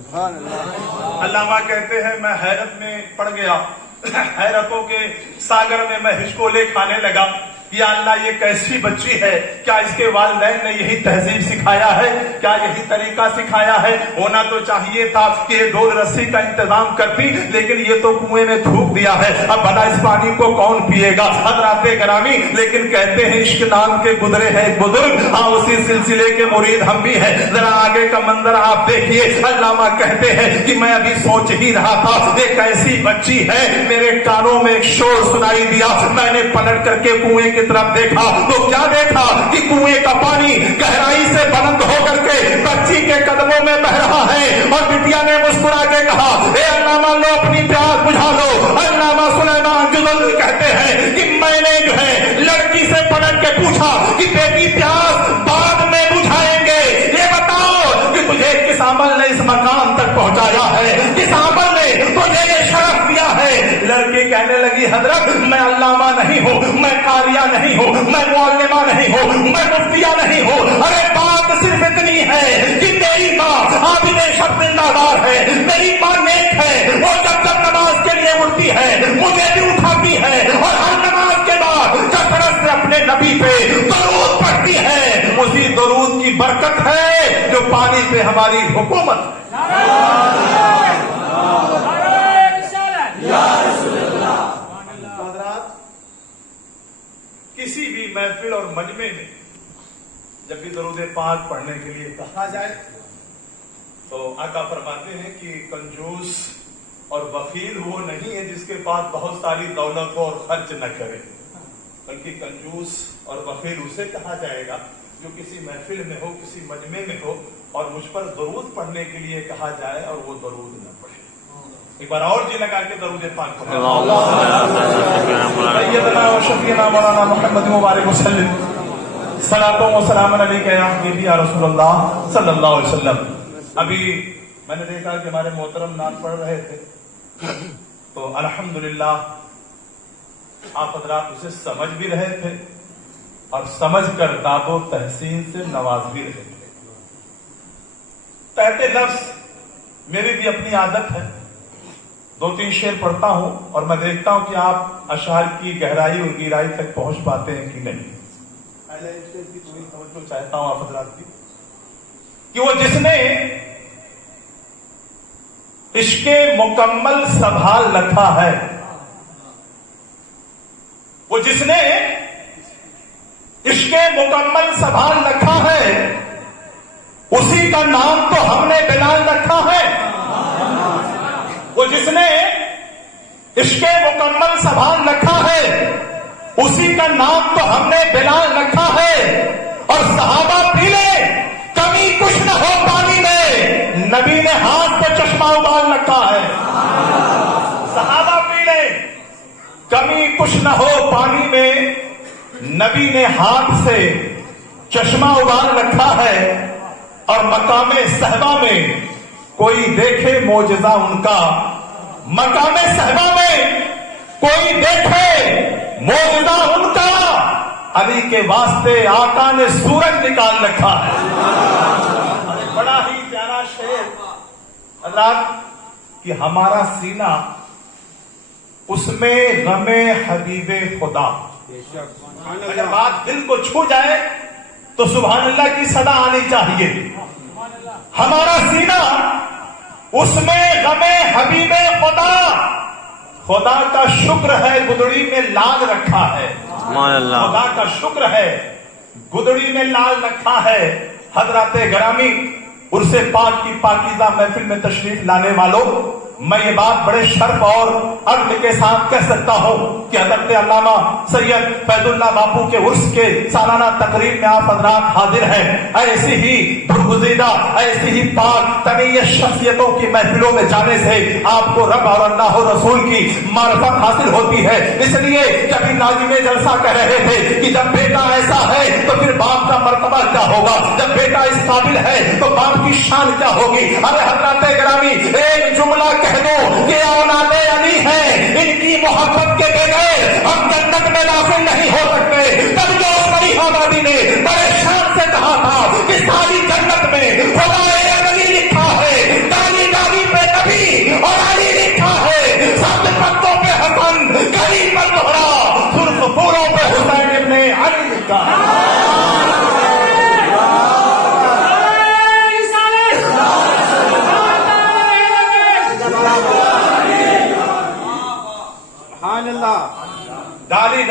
علامہ کہتے ہیں میں حیرت میں پڑ گیا، حیرتوں کے ساگر میں میں ہچکولے کھانے لگا. یا اللہ یہ کیسی بچی ہے؟ کیا اس کے والدین نے یہی تہذیب سکھایا ہے؟ کیا یہی طریقہ سکھایا ہے؟ ہونا تو چاہیے تھا کہ یہ دودھ رسی کا انتظام کرتی، لیکن یہ تو کنویں میں تھوک دیا ہے. اب بھلا اس پانی کو کون پیے گا؟ حضرات گرامی، لیکن کہتے ہیں عشق نام کے گزرے ہیں بزرگ، ہاں اسی سلسلے کے مرید ہم بھی ہیں. ذرا آگے کا منظر آپ دیکھیے. علامہ کہتے ہیں کہ میں ابھی سوچ ہی رہا تھا ایک ایسی بچی ہے، میرے کانوں میں ایک شور سنائی دیا. میں نے پلٹ کر کے کنویں طرف دیکھا تو کیا دیکھا کہ کنویں کا پانی گہرائی سے بلند ہو کر کے بچی کے قدموں میں بہ رہا ہے. اور بٹیا نے مسکرا کے کہا اے علامہ لو اپنی پیاس بجھا لو. علامہ سلیمان جلال کہتے ہیں کہ میں نے جو ہے لڑکی سے پلٹ کے پوچھا کہ بیٹی پیاس بعد میں بجھائیں گے، یہ بتاؤ کہ تجھے کس عمل نے اس مقام تک پہنچایا ہے، کس عمل نے تجھے یہ شرف دیا ہے؟ لڑکی کہنے لگی حضرت میں علامہ نہیں ہوں، میں قاریہ نہیں ہوں، میں معلمہ نہیں ہوں، میں مفتیہ نہیں ہوں. ارے بات صرف اتنی ہے کہ میری ماں عابد شب زندہ ہے، میری ماں نیک ہے، وہ جب جب نماز کے لیے اٹھتی ہے مجھے بھی اٹھاتی ہے اور ہر نماز کے بعد کثرت سے اپنے نبی پہ درود پڑھتی ہے. اسی درود کی برکت ہے جو پانی پہ ہماری حکومت. کسی بھی محفل اور مجمع میں جب بھی درود پاک پڑھنے کے لیے کہا جائے تو آقا فرماتے ہیں کہ کنجوس اور بخیل وہ نہیں ہے جس کے پاس بہت ساری دولت ہو اور خرچ نہ کرے، بلکہ کنجوس اور بخیل اسے کہا جائے گا جو کسی محفل میں ہو، کسی مجمع میں ہو اور مجھ پر درود پڑھنے کے لیے کہا جائے اور وہ درود نہ پڑھے. ایک بار اور جی لگا کے درود پاک پڑھیں. سیدنا و شفیعنا مولانا محمد مبارک وسلم صلاۃ و سلام علیک یا حبیبی یا رسول اللہ صلی اللہ علیہ وسلم. ابھی میں نے دیکھا کہ ہمارے محترم نعت پڑھ رہے تھے تو الحمدللہ آپ حضرات اسے سمجھ بھی رہے تھے اور سمجھ کر داد و تحسین سے نواز بھی رہے تھے. کہتے لفظ میری بھی اپنی عادت ہے، 2-3 شعر پڑھتا ہوں اور میں دیکھتا ہوں کہ آپ اشعار کی گہرائی اور گہرائی تک پہنچ پاتے ہیں کہ نہیں. پہلے اس کی تھوڑی توجہ چاہتا ہوں آپ حضرات کی کہ وہ جس نے عشق مکمل سنبھال رکھا ہے، وہ جس نے عشق مکمل سنبھال رکھا ہے، اسی کا نام تو ہم نے بلال رکھا ہے. وہ جس نے عشق مکمل سنبھال رکھا ہے، اسی کا نام تو ہم نے بلال رکھا ہے. اور صحابہ پی لے کمی کچھ نہ ہو پانی میں، نبی نے ہاتھ پہ چشمہ ابال رکھا ہے. صحابہ پی لے کمی کچھ نہ ہو پانی میں، نبی نے ہاتھ سے چشمہ ابال رکھا ہے. اور مقام صحبہ میں کوئی دیکھے معجزہ ان کا، مقام صحبہ میں کوئی دیکھے معجزہ ان کا، علی کے واسطے آقا نے سورج نکال رکھا ہے. بڑا ہی پیارا شعر حضرات کہ ہمارا سینہ اس میں غم حبیب خدا. اگر بات دل کو چھو جائے تو سبحان اللہ کی صدا آنی چاہیے. ہمارا سینہ اس میں غم حبیب خدا، خدا کا شکر ہے گدڑی میں لال رکھا ہے. خدا کا شکر ہے گدڑی میں لال رکھا ہے. حضرات گرامی، عرس پاک کی پاکیزہ محفل میں تشریف لانے والوں، میں یہ بات بڑے شرف اور عدل کے ساتھ کہہ سکتا ہوں کہ حضرت علامہ سید فیض اللہ باپو کے عرس کے سالانہ تقریب میں آپ حضرات حاضر ہیں. ایسی ہی برگزیدہ، ایسی ہی پاک تنیّ شخصیتوں کی محفلوں میں جانے سے آپ کو رب اور اللہ و رسول کی معرفت حاصل ہوتی ہے. اس لیے جب ناظم جلسہ کہہ رہے تھے کہ جب بیٹا ایسا ہے تو پھر باپ کا مرتبہ کیا ہوگا، جب بیٹا اس قابل ہے تو باپ کی شان کیا ہوگی. ارے حضرات گرامی، ایک جملہ کہہ دو کہ اولاد علی ہیں، ان کی محبت کے بغیر ہم جنت میں داخل نہیں ہو سکتے. تب جو بڑی آبادی نے بڑے شان سے کہا تھا کہ ساری جنت میں خدا علی لکھا ہے،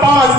5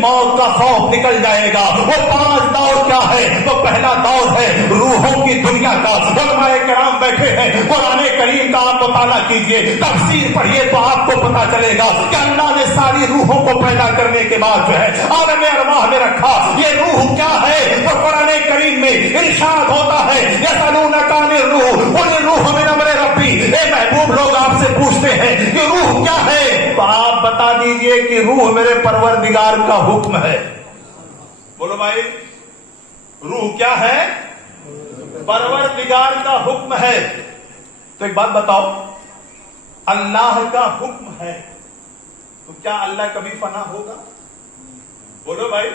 موت کا خوف نکل جائے گا۔ وہ 5 دور کیا ہے؟ تو پہلا دور ہے روحوں کی دنیا کا۔ علماء کرام بیٹھے ہیں، قرآن کریم کا آپ مطالعہ کیجئے، تفسیر پڑھیے تو آپ کو پتا چلے گا کہ اللہ نے ساری روحوں کو پیدا کرنے کے بعد جو ہے عالم ارواح میں رکھا۔ یہ روح کیا ہے؟ تو قرآن کریم میں ارشاد ہوتا ہے یسألونک عن الروح قل الروح من امر ربی۔ اے محبوب لوگ آپ سے پوچھتے ہیں کہ روح کیا ہے؟ تو آپ بتا دیجئے کہ روح میرے پروردگار کا حکم ہے۔ بولو بھائی، روح کیا ہے؟ پروردگار کا حکم ہے۔ تو ایک بات بتاؤ، اللہ کا حکم ہے تو کیا اللہ کبھی فنا ہوگا؟ بولو بھائی۔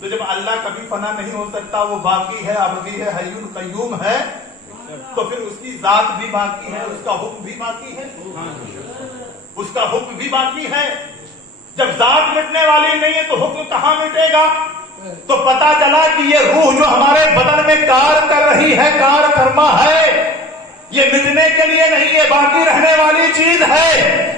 تو جب اللہ کبھی فنا نہیں ہو سکتا، وہ باقی ہے، ابدی ہے، حی قیوم ہے، تو پھر اس کی ذات بھی باقی ہے، اس کا حکم بھی باقی ہے، اس کا حکم بھی باقی ہے۔ جب ذات مٹنے والی نہیں ہے تو حکم کہاں مٹے گا؟ تو پتا چلا کہ یہ روح جو ہمارے بدن میں کار کر رہی ہے، کار کرما ہے، یہ مٹنے کے لیے نہیں، یہ باقی رہنے والی چیز ہے۔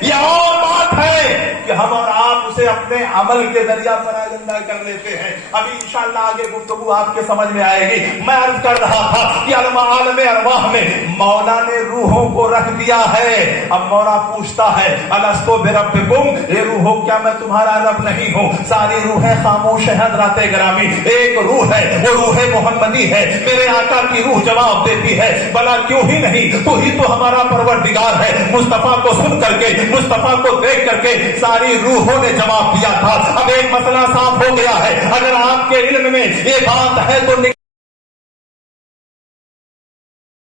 یہ اور بات ہے کہ ہم اور آپ اسے اپنے عمل کے ذریعہ پراگندہ کر لیتے ہیں۔ ابھی انشاءاللہ آگے گفتگو آپ کے سمجھ میں آئے گی۔ میں عرض کر رہا تھا کہ عالم ارواح میں مولا نے روحوں کو رکھ دیا ہے۔ اب مولا پوچھتا ہے الستو بربکم، اے روحوں کیا میں تمہارا رب نہیں ہوں؟ ساری روحیں خاموش ہیں حضرات گرامی، ایک روح ہے، وہ روح محمدی ہے۔ میرے آقا کی روح جواب دیتی ہے بلا کیوں ہی نہیں، تو ہی تو ہمارا پروردگار ہے۔ مصطفیٰ کو سن کر کے، مصطفیٰ کو دیکھ کر کے ساری روحوں نے جواب دیا تھا۔ اب ایک مسئلہ صاف ہو گیا ہے، اگر آپ کے علم میں یہ بات ہے تو